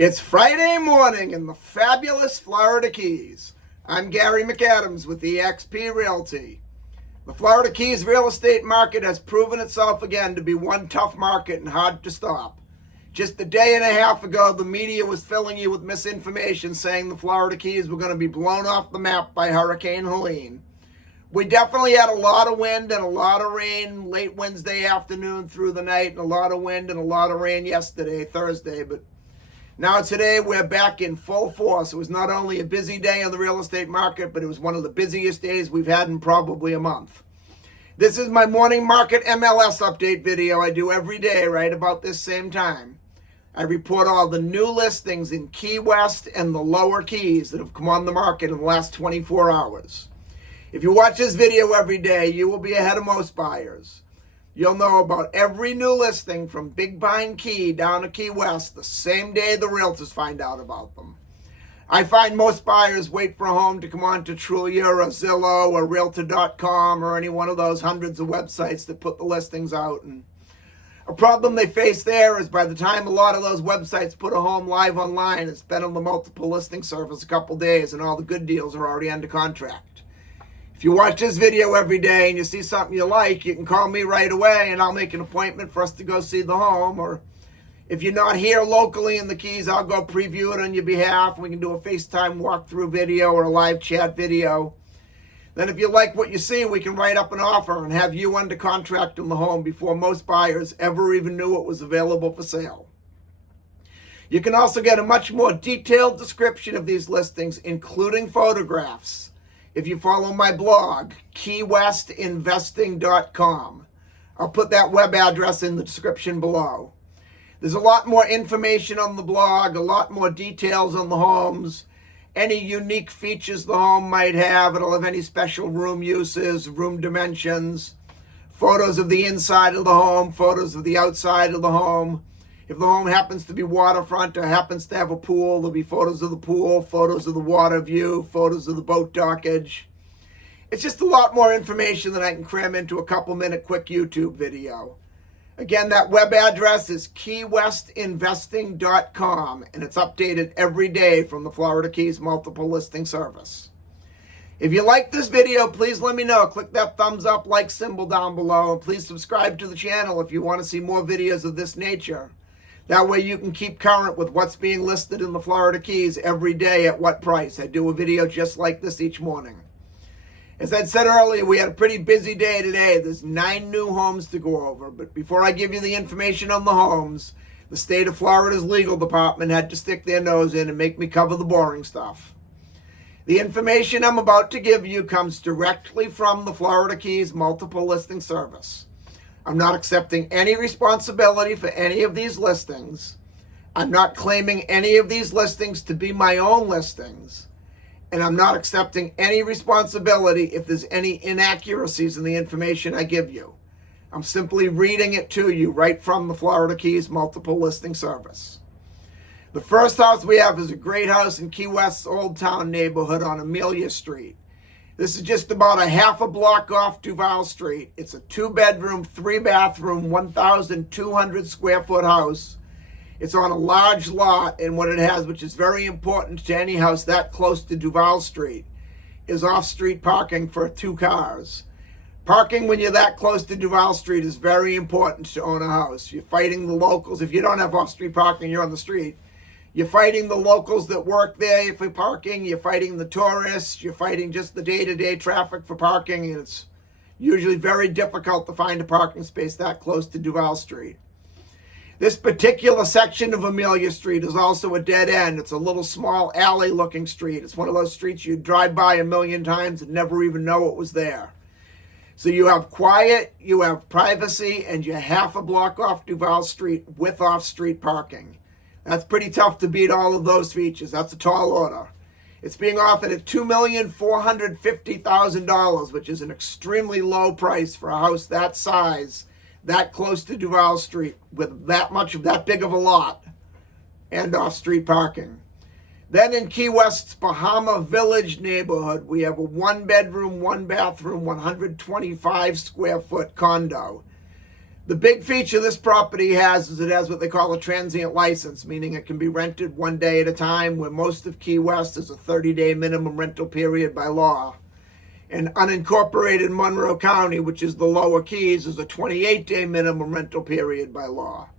It's Friday morning in the fabulous Florida Keys. I'm Gary McAdams with eXp Realty. The Florida Keys real estate market has proven itself again to be one tough market and hard to stop. Just a day and a half ago, the media was filling you with misinformation saying the Florida Keys were going to be blown off the map by Hurricane Helene. We definitely had a lot of wind and a lot of rain late Wednesday afternoon through the night, and a lot of wind and a lot of rain yesterday, Thursday, but now today we're back in full force. It was not only a busy day in the real estate market, but it was one of the busiest days we've had in probably a month. This is my morning market MLS update video I do every day right about this same time. I report all the new listings in Key West and the lower Keys that have come on the market in the last 24 hours. If you watch this video every day, you will be ahead of most buyers. You'll know about every new listing from Big Pine Key down to Key West the same day the realtors find out about them. I find most buyers wait for a home to come on to Trulia or Zillow or Realtor.com or any one of those hundreds of websites that put the listings out. And a problem they face there is by the time a lot of those websites put a home live online, it's been on the multiple listing service a couple days and all the good deals are already under contract. If you watch this video every day and you see something you like, you can call me right away and I'll make an appointment for us to go see the home. Or if you're not here locally in the Keys, I'll go preview it on your behalf. We can do a FaceTime walkthrough video or a live chat video. Then if you like what you see, we can write up an offer and have you under contract on the home before most buyers ever even knew it was available for sale. You can also get a much more detailed description of these listings, including photographs, if you follow my blog, keywestinvesting.com. I'll put that web address in the description below. There's a lot more information on the blog, a lot more details on the homes, any unique features the home might have. It'll have any special room uses, room dimensions, photos of the inside of the home, photos of the outside of the home. If the home happens to be waterfront or happens to have a pool, there'll be photos of the pool, photos of the water view, photos of the boat dockage. It's just a lot more information than I can cram into a couple-minute quick YouTube video. Again, that web address is keywestinvesting.com, and it's updated every day from the Florida Keys multiple listing service. If you like this video, please let me know. Click that thumbs up, like symbol down below, and please subscribe to the channel if you want to see more videos of this nature. That way you can keep current with what's being listed in the Florida Keys every day at what price. I do a video just like this each morning. As I said earlier, we had a pretty busy day today. There's 9 new homes to go over. But before I give you the information on the homes, the state of Florida's legal department had to stick their nose in and make me cover the boring stuff. The information I'm about to give you comes directly from the Florida Keys multiple listing service. I'm not accepting any responsibility for any of these listings. I'm not claiming any of these listings to be my own listings. And I'm not accepting any responsibility if there's any inaccuracies in the information I give you. I'm simply reading it to you right from the Florida Keys multiple listing service. The first house we have is a great house in Key West's Old Town neighborhood on Amelia Street. This is just about a half a block off Duval Street. It's a 2-bedroom, 3-bathroom, 1,200 square foot house. It's on a large lot, and what it has, which is very important to any house that close to Duval Street, is off-street parking for 2 cars. Parking when you're that close to Duval Street is very important to own a house. You're fighting the locals. If you don't have off-street parking, you're on the street. You're fighting the locals that work there for parking. You're fighting the tourists. You're fighting just the day-to-day traffic for parking. And it's usually very difficult to find a parking space that close to Duval Street. This particular section of Amelia Street is also a dead end. It's a little small alley-looking street. It's one of those streets you drive by a million times and never even know it was there. So you have quiet, you have privacy, and you're half a block off Duval Street with off-street parking. That's pretty tough to beat all of those features. That's a tall order. It's being offered at $2,450,000, which is an extremely low price for a house that size, that close to Duval Street, with that big of a lot and off-street parking. Then in Key West's Bahama Village neighborhood, we have a 1-bedroom, 1-bathroom, 125 square foot condo. The big feature this property has is it has what they call a transient license, meaning it can be rented one day at a time, where most of Key West is a 30-day minimum rental period by law. And unincorporated Monroe County, which is the lower Keys, is a 28-day minimum rental period by law.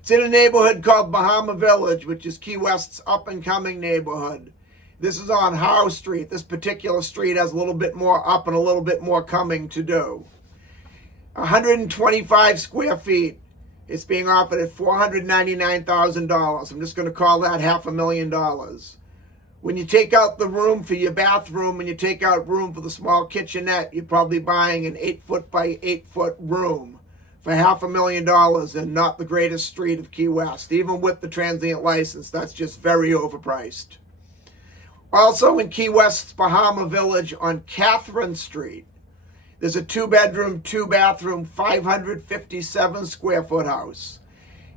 It's in a neighborhood called Bahama Village, which is Key West's up-and-coming neighborhood. This is on Howe Street. This particular street has a little bit more up and a little bit more coming to do. 125 square feet. It's being offered at $499,000. I'm just going to call that $500,000. When you take out the room for your bathroom and you take out room for the small kitchenette, you're probably buying an 8-foot by 8-foot room for $500,000 and not the greatest street of Key West. Even with the transient license, that's just very overpriced. Also in Key West's Bahama Village on Catherine Street, there's a 2-bedroom, 2-bathroom, 557 square foot house.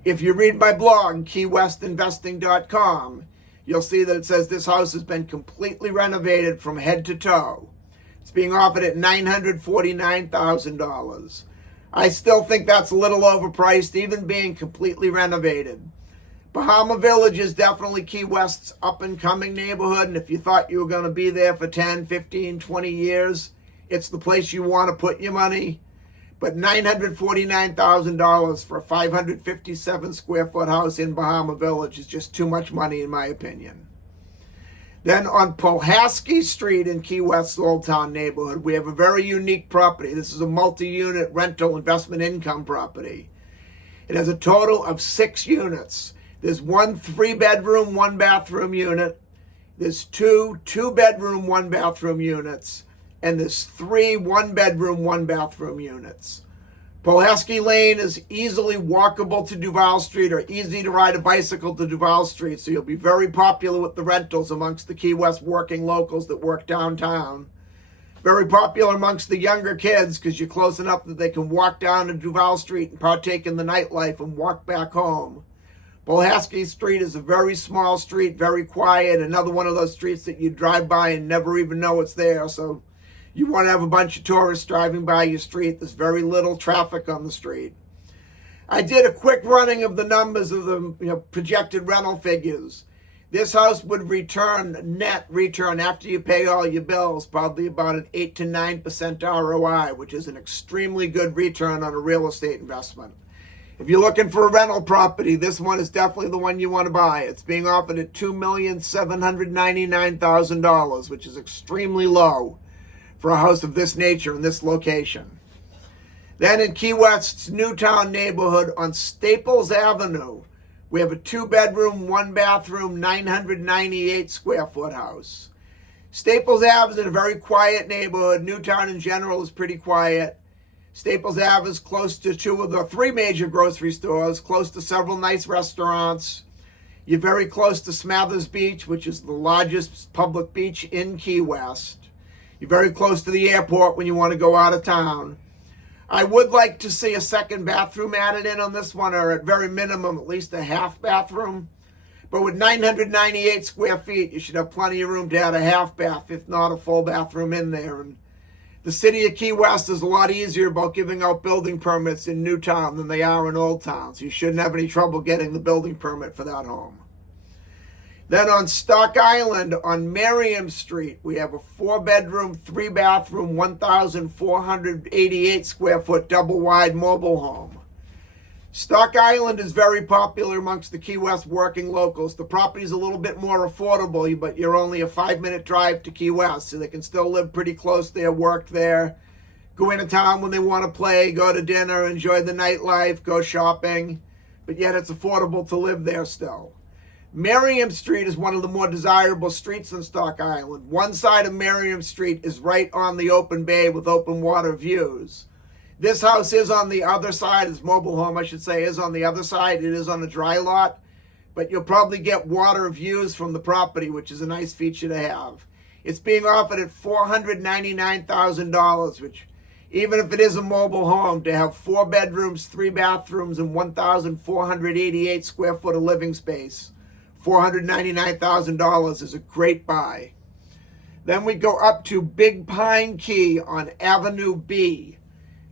If you read my blog, keywestinvesting.com, you'll see that it says this house has been completely renovated from head to toe. It's being offered at $949,000. I still think that's a little overpriced, even being completely renovated. Bahama Village is definitely Key West's up-and-coming neighborhood, and if you thought you were going to be there for 10, 15, 20 years, it's the place you want to put your money. But $949,000 for a 557 square foot house in Bahama Village is just too much money in my opinion. Then on Pulaski Street in Key West's Old Town neighborhood, we have a very unique property. This is a multi-unit rental investment income property. It has a total of 6 units. There's 1 3-bedroom, 1-bathroom unit. There's 2 2-bedroom, 1-bathroom units. And there's 3 1-bedroom, 1-bathroom units. Pulaski Lane is easily walkable to Duval Street, or easy to ride a bicycle to Duval Street, so you'll be very popular with the rentals amongst the Key West working locals that work downtown. Very popular amongst the younger kids because you're close enough that they can walk down to Duval Street and partake in the nightlife and walk back home. Pulaski Street is a very small street, very quiet, another one of those streets that you drive by and never even know it's there, so you want to have a bunch of tourists driving by your street. There's very little traffic on the street. I did a quick running of the numbers of the projected rental figures. This house would net return after you pay all your bills, probably about an 8 to 9% ROI, which is an extremely good return on a real estate investment. If you're looking for a rental property, this one is definitely the one you want to buy. It's being offered at $2,799,000, which is extremely low for a house of this nature in this location. Then in Key West's Newtown neighborhood on Staples Avenue, we have a 2-bedroom, 1-bathroom, 998 square foot house. Staples Ave is in a very quiet neighborhood. Newtown in general is pretty quiet. Staples Ave is close to 2 of the 3 major grocery stores, close to several nice restaurants. You're very close to Smathers Beach, which is the largest public beach in Key West. You're very close to the airport when you want to go out of town. I would like to see a 2nd bathroom added in on this one, or at very minimum, at least a half bathroom. But with 998 square feet, you should have plenty of room to add a half bath, if not a full bathroom in there. And the city of Key West is a lot easier about giving out building permits in Newtown than they are in Old Town. So you shouldn't have any trouble getting the building permit for that home. Then on Stock Island on Merriam Street, we have a 4-bedroom, 3-bathroom, 1,488 square foot double-wide mobile home. Stock Island is very popular amongst the Key West working locals. The property's a little bit more affordable, but you're only a 5-minute drive to Key West, so they can still live pretty close there, work there, go into town when they want to play, go to dinner, enjoy the nightlife, go shopping, but yet it's affordable to live there still. Merriam Street is one of the more desirable streets in Stock Island. One side of Merriam Street is right on the open bay with open water views. This house is on the other side, its mobile home, I should say, is on the other side. It is on a dry lot, but you'll probably get water views from the property, which is a nice feature to have. It's being offered at $499,000, which, even if it is a mobile home, to have 4 bedrooms, 3 bathrooms, and 1,488 square foot of living space, $499,000 is a great buy. Then we go up to Big Pine Key on Avenue B.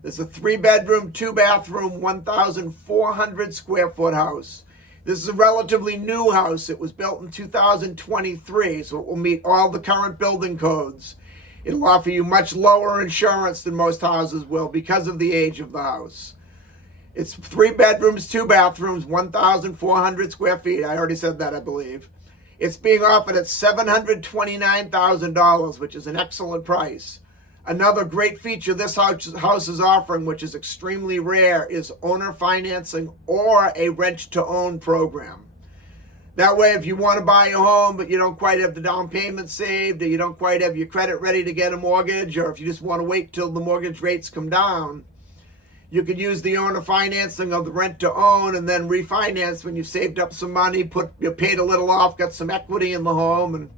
This is a 3-bedroom, 2-bathroom, 1,400 square foot house. This is a relatively new house. It was built in 2023, so it will meet all the current building codes. It'll offer you much lower insurance than most houses will because of the age of the house. It's 3 bedrooms, 2 bathrooms, 1,400 square feet. I already said that, I believe. It's being offered at $729,000, which is an excellent price. Another great feature this house is offering, which is extremely rare, is owner financing or a rent-to-own program. That way, if you want to buy a home, but you don't quite have the down payment saved, or you don't quite have your credit ready to get a mortgage, or if you just want to wait till the mortgage rates come down, you could use the owner financing of the rent-to-own and then refinance when you've saved up some money, you paid a little off, got some equity in the home, and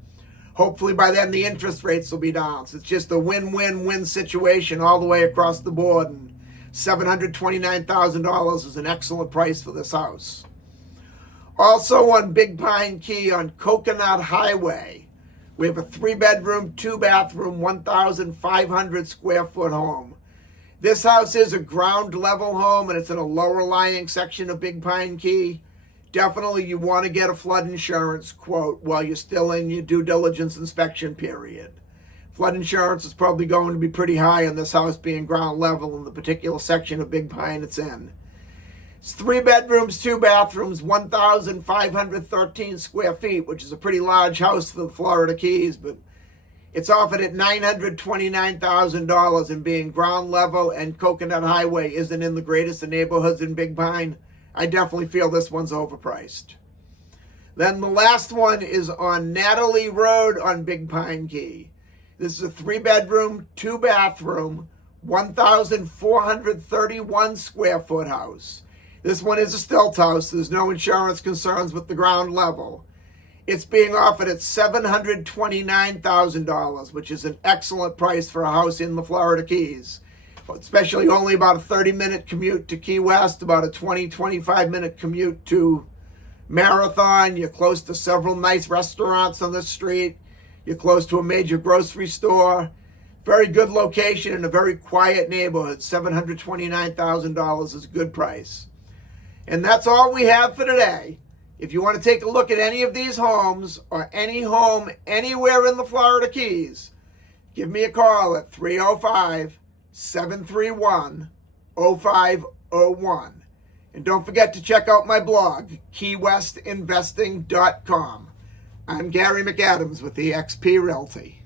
hopefully by then the interest rates will be down. So it's just a win-win-win situation all the way across the board. And $729,000 is an excellent price for this house. Also on Big Pine Key on Coconut Highway, we have a 3-bedroom, 2-bathroom, 1,500 square foot home. This house is a ground level home and it's in a lower lying section of Big Pine Key. Definitely you want to get a flood insurance quote while you're still in your due diligence inspection period. Flood insurance is probably going to be pretty high on this house being ground level in the particular section of Big Pine it's in. It's 3 bedrooms, 2 bathrooms, 1,513 square feet, which is a pretty large house for the Florida Keys, but it's offered at $929,000, and being ground level and Coconut Highway isn't in the greatest of neighborhoods in Big Pine. I definitely feel this one's overpriced. Then the last one is on Natalie Road on Big Pine Key. This is a 3-bedroom, 2-bathroom, 1,431 square foot house. This one is a stilt house. There's no insurance concerns with the ground level. It's being offered at $729,000, which is an excellent price for a house in the Florida Keys, especially only about a 30-minute commute to Key West, about a 25-minute commute to Marathon. You're close to several nice restaurants on the street. You're close to a major grocery store. Very good location in a very quiet neighborhood. $729,000 is a good price. And that's all we have for today. If you want to take a look at any of these homes or any home anywhere in the Florida Keys, give me a call at 305-731-0501. And don't forget to check out my blog, keywestinvesting.com. I'm Gary McAdams with eXp Realty.